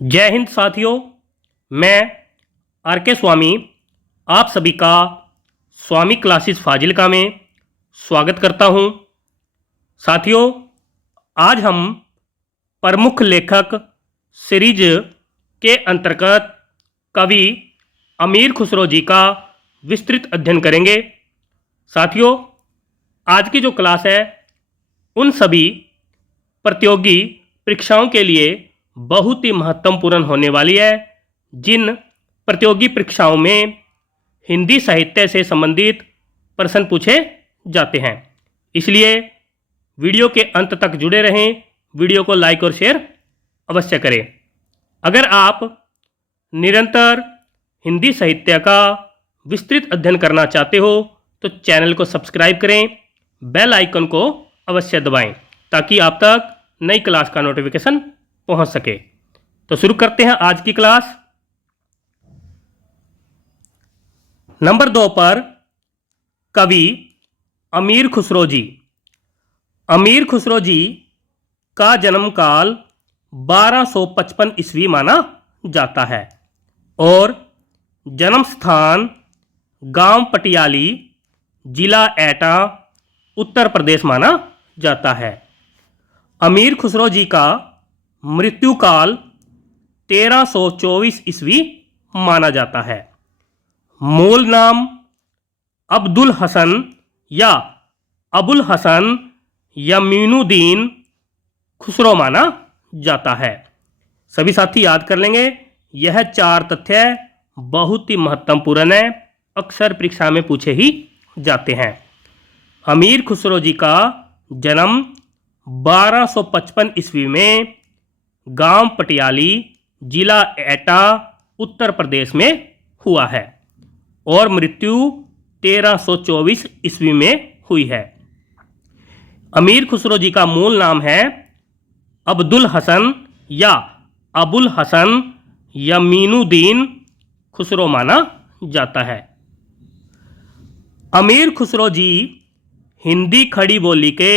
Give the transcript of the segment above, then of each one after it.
जय हिंद साथियों, मैं आर के स्वामी आप सभी का स्वामी क्लासेस फाजिलका में स्वागत करता हूं। साथियों, आज हम प्रमुख लेखक सीरीज के अंतर्गत कवि अमीर खुसरो जी का विस्तृत अध्ययन करेंगे। साथियों, आज की जो क्लास है उन सभी प्रतियोगी परीक्षाओं के लिए बहुत ही महत्वपूर्ण होने वाली है, जिन प्रतियोगी परीक्षाओं में हिंदी साहित्य से संबंधित प्रश्न पूछे जाते हैं। इसलिए वीडियो के अंत तक जुड़े रहें, वीडियो को लाइक और शेयर अवश्य करें। अगर आप निरंतर हिंदी साहित्य का विस्तृत अध्ययन करना चाहते हो तो चैनल को सब्सक्राइब करें, बेल आइकन को अवश्य दबाएं ताकि आप तक नई क्लास का नोटिफिकेशन पहुंच सके। तो शुरू करते हैं आज की क्लास। नंबर 2 पर कवि अमीर खुसरो जी। अमीर खुसरो जी का जन्म काल 1255 ईस्वी माना जाता है और जन्म स्थान गांव पटियाली, जिला एटा, उत्तर प्रदेश माना जाता है। अमीर खुसरो जी का मृत्यु काल 1324 ईस्वी माना जाता है। मूल नाम अब्दुल हसन या अबुल हसन यमीनुद्दीन खुसरो माना जाता है। सभी साथी याद कर लेंगे, यह 4 तथ्य बहुत ही महत्वपूर्ण है, अक्सर परीक्षा में पूछे ही जाते हैं। अमीर खुसरो जी का जन्म 1255 ईस्वी में गांव पटियाली, जिला एटा, उत्तर प्रदेश में हुआ है और मृत्यु 1324 ईस्वी में हुई है। अमीर खुसरो जी का मूल नाम है अब्दुल हसन या अबुल हसन यमीनुद्दीन खुसरो माना जाता है। अमीर खुसरो जी हिंदी खड़ी बोली के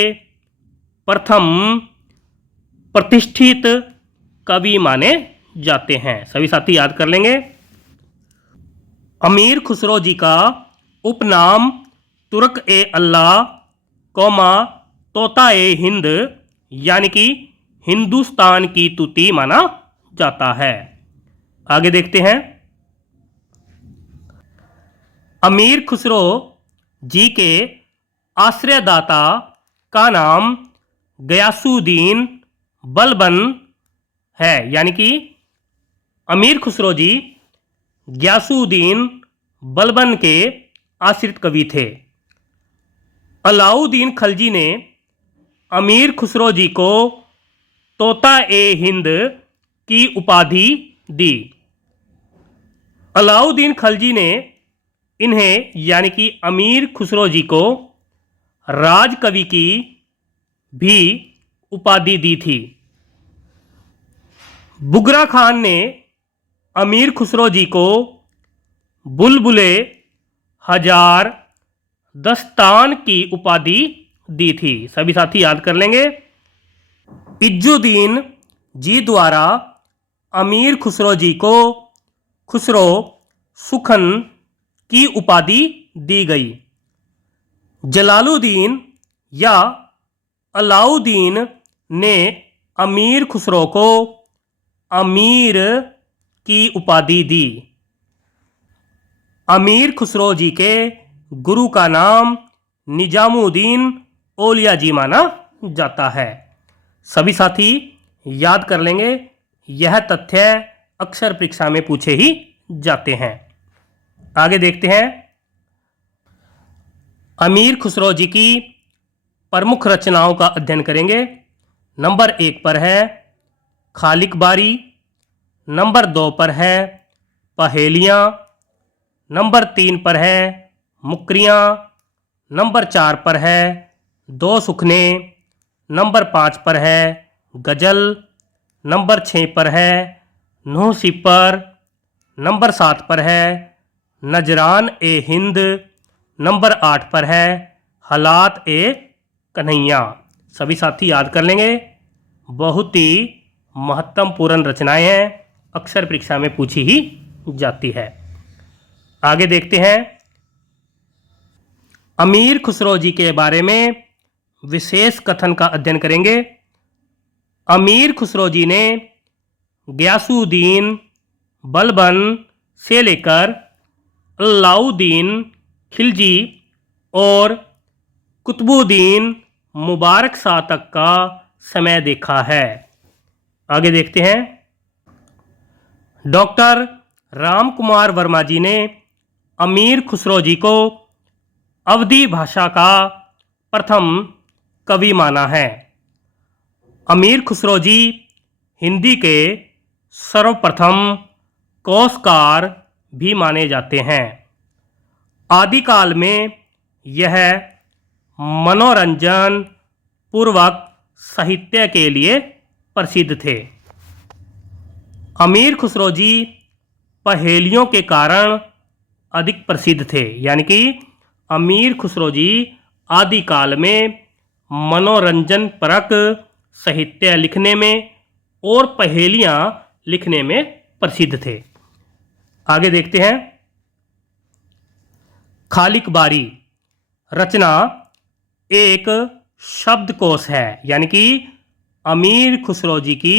प्रथम प्रतिष्ठित कवि माने जाते हैं। सभी साथी याद कर लेंगे। अमीर खुसरो जी का उपनाम तुर्क ए अल्लाह तोता ए हिंद यानी कि हिंदुस्तान की तूती माना जाता है। आगे देखते हैं। अमीर खुसरो जी के आश्रयदाता का नाम गयासुद्दीन बलबन है, यानी कि अमीर खुसरो जी गयासुद्दीन बलबन के आश्रित कवि थे। अलाउद्दीन खलजी ने अमीर खुसरो जी को तोता ए हिंद की उपाधि दी। अलाउद्दीन खलजी ने इन्हें यानी कि अमीर खुसरो जी को राजकवि की भी उपाधि दी थी। बुगरा खान ने अमीर खुसरो जी को बुलबुले हजार दस्तान की उपाधि दी थी। सभी साथी याद कर लेंगे। इज्जुद्दीन जी द्वारा अमीर खुसरो जी को खुसरो सुखन की उपाधि दी गई। जलालुद्दीन या अलाउद्दीन ने अमीर खुसरो को अमीर की उपाधि दी। अमीर खुसरो जी के गुरु का नाम निजामुद्दीन औलिया जी माना जाता है। सभी साथी याद कर लेंगे, यह तथ्य अक्सर परीक्षा में पूछे ही जाते हैं। आगे देखते हैं। अमीर खुसरो जी की प्रमुख रचनाओं का अध्ययन करेंगे। नंबर 1 पर है खालिक बारी, नंबर 2 पर है पहेलियाँ, नंबर 3 पर है मुकरियाँ, नंबर 4 पर है दो सुखने, नंबर 5 पर है गज़ल, नंबर 6 पर है नूह सिपर, नंबर 7 पर है नजरान ए हिंद, नंबर 8 पर है हालात ए कन्हैया। सभी साथी याद कर लेंगे, बहुत ही महत्वपूर्ण रचनाएं हैं, अक्सर परीक्षा में पूछी ही जाती है। आगे देखते हैं, अमीर खुसरो जी के बारे में विशेष कथन का अध्ययन करेंगे। अमीर खुसरो जी ने गयासुद्दीन बलबन से लेकर अलाउद्दीन खिलजी और कुतुबुद्दीन मुबारक शाह तक का समय देखा है। आगे देखते हैं, डॉक्टर राम कुमार वर्मा जी ने अमीर खुसरो जी को अवधी भाषा का प्रथम कवि माना है। अमीर खुसरो जी हिंदी के सर्वप्रथम कोशकार भी माने जाते हैं। आदिकाल में यह मनोरंजन पूर्वक साहित्य के लिए प्रसिद्ध थे। अमीर खुसरो जी पहेलियों के कारण अधिक प्रसिद्ध थे, यानी कि अमीर खुसरो जी आदिकाल में मनोरंजन परक साहित्य लिखने में और पहेलियाँ लिखने में प्रसिद्ध थे। आगे देखते हैं, खालिक बारी रचना एक शब्दकोश है, यानी कि अमीर खुसरो जी की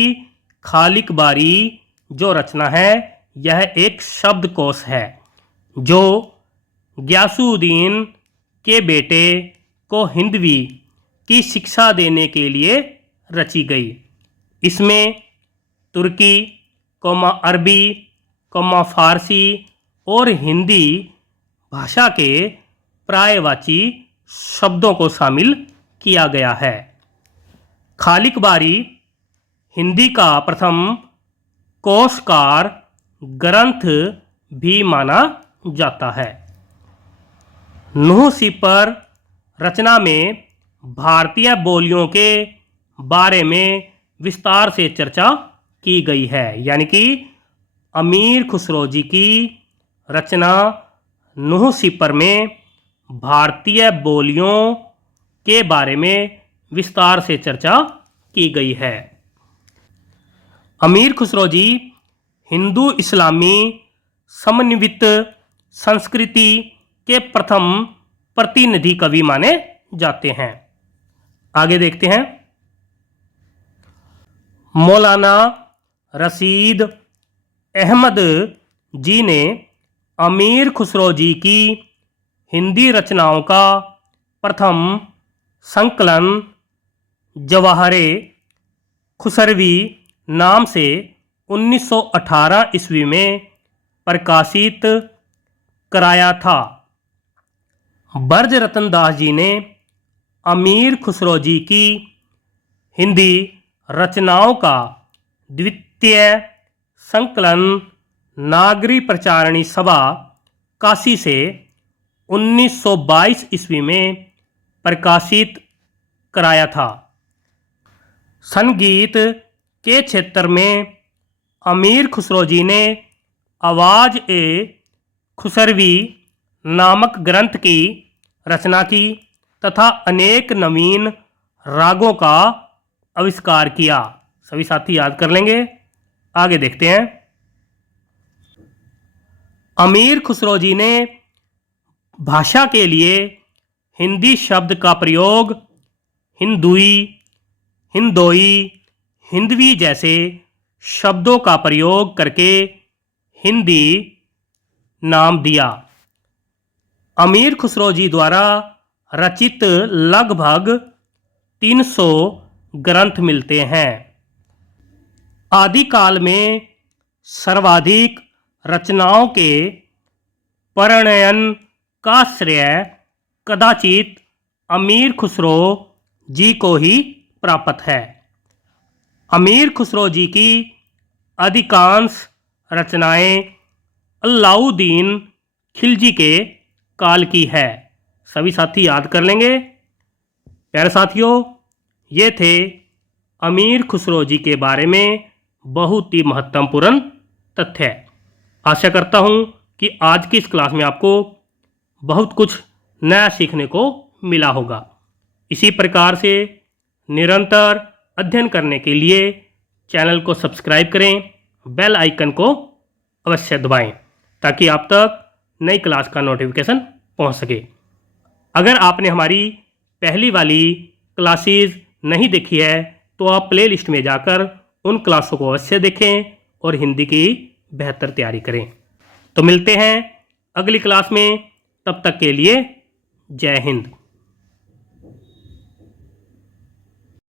खालिक बारी जो रचना है यह एक शब्दकोश है जो गयासुद्दीन के बेटे को हिंदवी की शिक्षा देने के लिए रची गई। इसमें तुर्की, अरबी, फारसी और हिंदी भाषा के पर्यायवाची शब्दों को शामिल किया गया है। खालिक बारी हिंदी का प्रथम कोशकार ग्रंथ भी माना जाता है। नूह सिपर रचना में भारतीय बोलियों के बारे में विस्तार से चर्चा की गई है, यानी कि अमीर खुसरो जी की रचना नूह सिपर में भारतीय बोलियों के बारे में विस्तार से चर्चा की गई है। अमीर खुसरो जी हिंदू इस्लामी समन्वित संस्कृति के प्रथम प्रतिनिधि कवि माने जाते हैं। आगे देखते हैं, मौलाना रशीद अहमद जी ने अमीर खुसरो जी की हिंदी रचनाओं का प्रथम संकलन जवाहरे खुसरवी नाम से 1918 ईस्वी में प्रकाशित कराया था। ब्रजरतन दास जी ने अमीर खुसरो जी की हिंदी रचनाओं का द्वितीय संकलन नागरी प्रचारणी सभा काशी से 1922 ईस्वी में प्रकाशित कराया था। संगीत के क्षेत्र में अमीर खुसरो जी ने आवाज़ ए खुसरवी नामक ग्रंथ की रचना की तथा अनेक नवीन रागों का आविष्कार किया। सभी साथी याद कर लेंगे। आगे देखते हैं, अमीर खुसरो जी ने भाषा के लिए हिंदी शब्द का प्रयोग हिंदुई, हिंदोई, हिंदवी जैसे शब्दों का प्रयोग करके हिंदी नाम दिया। अमीर खुसरो जी द्वारा रचित लगभग 300 ग्रंथ मिलते हैं। आदिकाल में सर्वाधिक रचनाओं के प्रणयन का श्रेय कदाचित अमीर खुसरो जी को ही प्राप्त है। अमीर खुसरो जी की अधिकांश रचनाएं अलाउद्दीन खिलजी के काल की है। सभी साथी याद कर लेंगे। प्यारे साथियों, ये थे अमीर खुसरो जी के बारे में बहुत ही महत्वपूर्ण तथ्य। आशा करता हूँ कि आज की इस क्लास में आपको बहुत कुछ नया सीखने को मिला होगा। इसी प्रकार से निरंतर अध्ययन करने के लिए चैनल को सब्सक्राइब करें, बेल आइकन को अवश्य दबाएं ताकि आप तक नई क्लास का नोटिफिकेशन पहुंच सके। अगर आपने हमारी पहली वाली क्लासेस नहीं देखी है तो आप प्लेलिस्ट में जाकर उन क्लासों को अवश्य देखें और हिंदी की बेहतर तैयारी करें। तो मिलते हैं अगली क्लास में, तब तक के लिए जय हिंद।